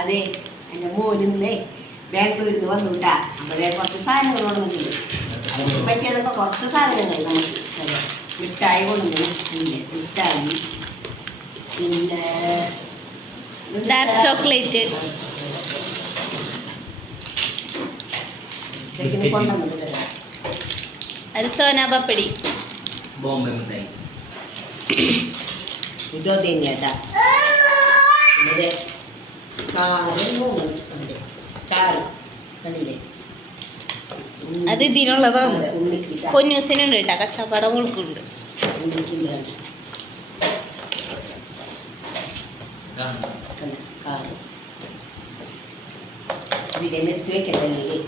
അതെ എന്റെ മോനിന്നേ ബാംഗ്ലൂരിൽ നിന്ന് വന്നുട്ടാ. അവിടെ കുറച്ച് സാധനങ്ങൾ കൊണ്ടുവന്നിട്ടുണ്ട് അതിന് പറ്റിയതൊക്കെ കുറച്ച് സാധനങ്ങൾ നമുക്ക്. മിഠായി കൊണ്ടുവന്നു പിന്നെ മിഠായി പിന്നെ ഡാർക്ക് ചോക്ലേറ്റ് അത് സോന പപ്പടി. ബോംബെ മിഠായി. ഇതോ തന്നെയാട്ടാ മൂന്ന് ഉണ്ട് കണ്ടില്ലേ അത് ഇതിനുള്ളതാണ്. പൊന്നൂസിനുണ്ട് കേട്ടോ. കച്ചവട മുളക്കുണ്ട് കാറ്. ഇതിനെ എടുത്ത് വെക്കണ്ടല്ലേ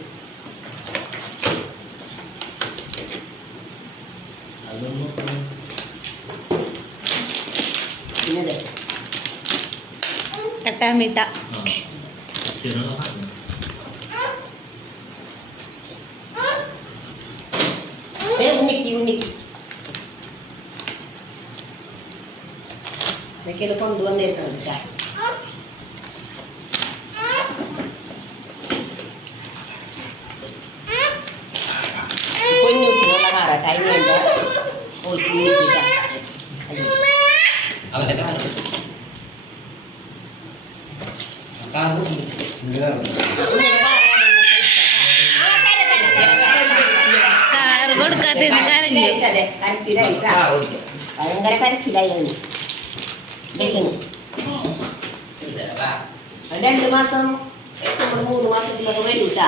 പിന്നെ ദേ, കട്ടാമിട്ട ചെറുതാ പറഞ്ഞു ഏ ഉണ്ണിക്ക് ഉണ്ണിക്ക് ഇതൊക്കെയാണ് കൊണ്ടുവന്നേക്കുന്നത് കേട്ടാ പൊന്നൂസിനുള്ള കാറാ ടൈം വേണ്ട ഓൾക്ക് ഉണ്ണിക്കിട്ടാ കാറ് കരഞ്ഞു. ഭയങ്കര കരച്ചിലായി രണ്ട് മാസം മൂന്ന് മാസത്തിലൊക്കെ വരും കേട്ടാ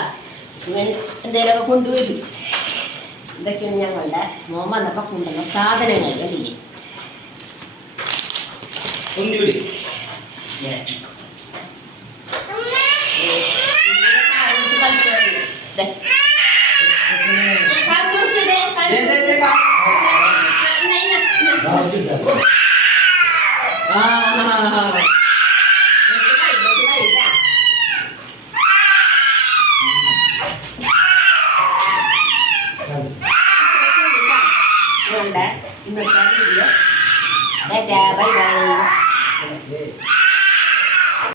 ഇങ്ങനെ എന്തേലൊക്കെ കൊണ്ടുവരും. ഇതൊക്കെയാണ് ഞങ്ങളുടെ. മോൻ വന്നപ്പോൾ കൊണ്ടുവന്ന സാധനങ്ങൾ കണ്ടില്ലേ? Đây. Tháo xuống đi đây. Đây đây đây con. Này nè. Đó chứ được. À. Hãy subscribe cho kênh Ghiền Mì Gõ Để không bỏ lỡ những video hấp dẫn